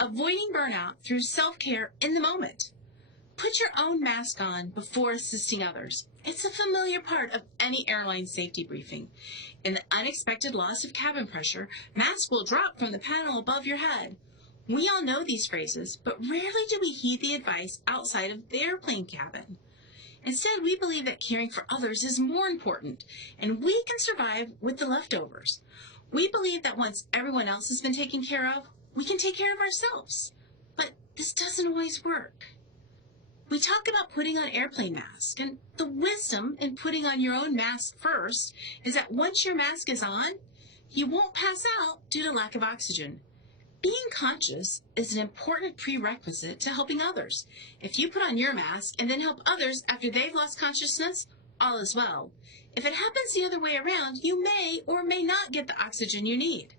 Avoiding burnout through self-care in the moment. Put your own mask on before assisting others. It's a familiar part of any airline safety briefing. In the unexpected loss of cabin pressure, mask will drop from the panel above your head. We all know these phrases, but rarely do we heed the advice outside of the airplane cabin. Instead, we believe that caring for others is more important, and we can survive with the leftovers. We believe that once everyone else has been taken care of, we can take care of ourselves. But this doesn't always work. We talk about putting on airplane masks, and the wisdom in putting on your own mask first is that once your mask is on, you won't pass out due to lack of oxygen. Being conscious is an important prerequisite to helping others. If you put on your mask and then help others after they've lost consciousness, all is well. If it happens the other way around, you may or may not get the oxygen you need.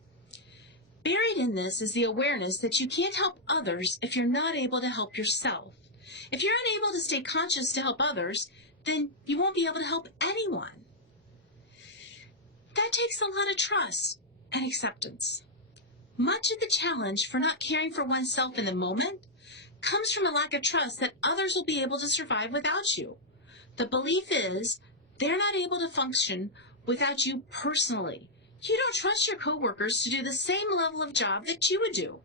Buried in this is the awareness that you can't help others if you're not able to help yourself. If you're unable to stay conscious to help others, then you won't be able to help anyone. That takes a lot of trust and acceptance. Much of the challenge for not caring for oneself in the moment comes from a lack of trust that others will be able to survive without you. The belief is they're not able to function without you personally. You don't trust your coworkers to do the same level of job that you would do,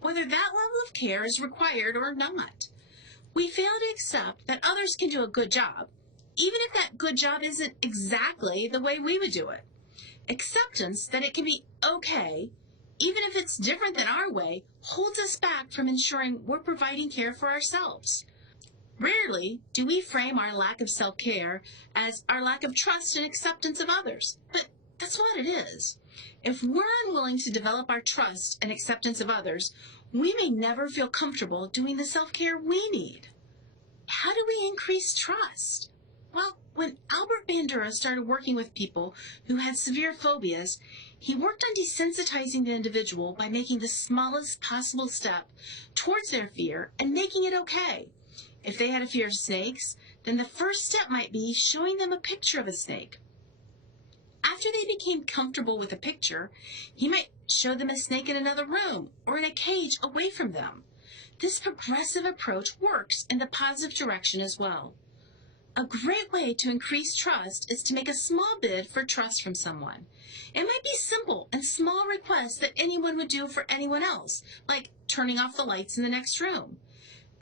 whether that level of care is required or not. We fail to accept that others can do a good job, even if that good job isn't exactly the way we would do it. Acceptance that it can be okay, even if it's different than our way, holds us back from ensuring we're providing care for ourselves. Rarely do we frame our lack of self-care as our lack of trust and acceptance of others, but that's what it is. If we're unwilling to develop our trust and acceptance of others, we may never feel comfortable doing the self-care we need. How do we increase trust? Well, when Albert Bandura started working with people who had severe phobias, he worked on desensitizing the individual by making the smallest possible step towards their fear and making it okay. If they had a fear of snakes, then the first step might be showing them a picture of a snake. After they became comfortable with a picture, he might show them a snake in another room or in a cage away from them. This progressive approach works in the positive direction as well. A great way to increase trust is to make a small bid for trust from someone. It might be simple and small requests that anyone would do for anyone else, like turning off the lights in the next room.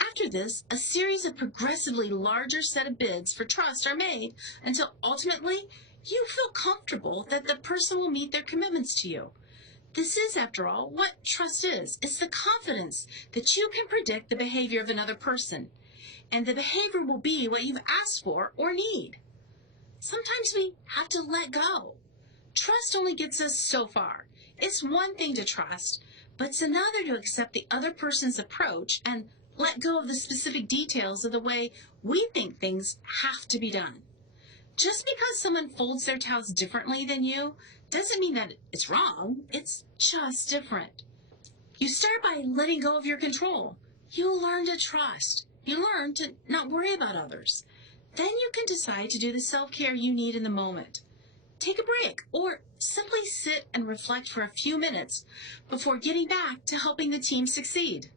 After this, a series of progressively larger set of bids for trust are made until ultimately you feel comfortable that the person will meet their commitments to you. This is, after all, what trust is. It's the confidence that you can predict the behavior of another person, and the behavior will be what you've asked for or need. Sometimes we have to let go. Trust only gets us so far. It's one thing to trust, but it's another to accept the other person's approach and let go of the specific details of the way we think things have to be done. Just because someone folds their towels differently than you doesn't mean that it's wrong. It's just different. You start by letting go of your control. You learn to trust. You learn to not worry about others. Then you can decide to do the self-care you need in the moment. Take a break or simply sit and reflect for a few minutes before getting back to helping the team succeed.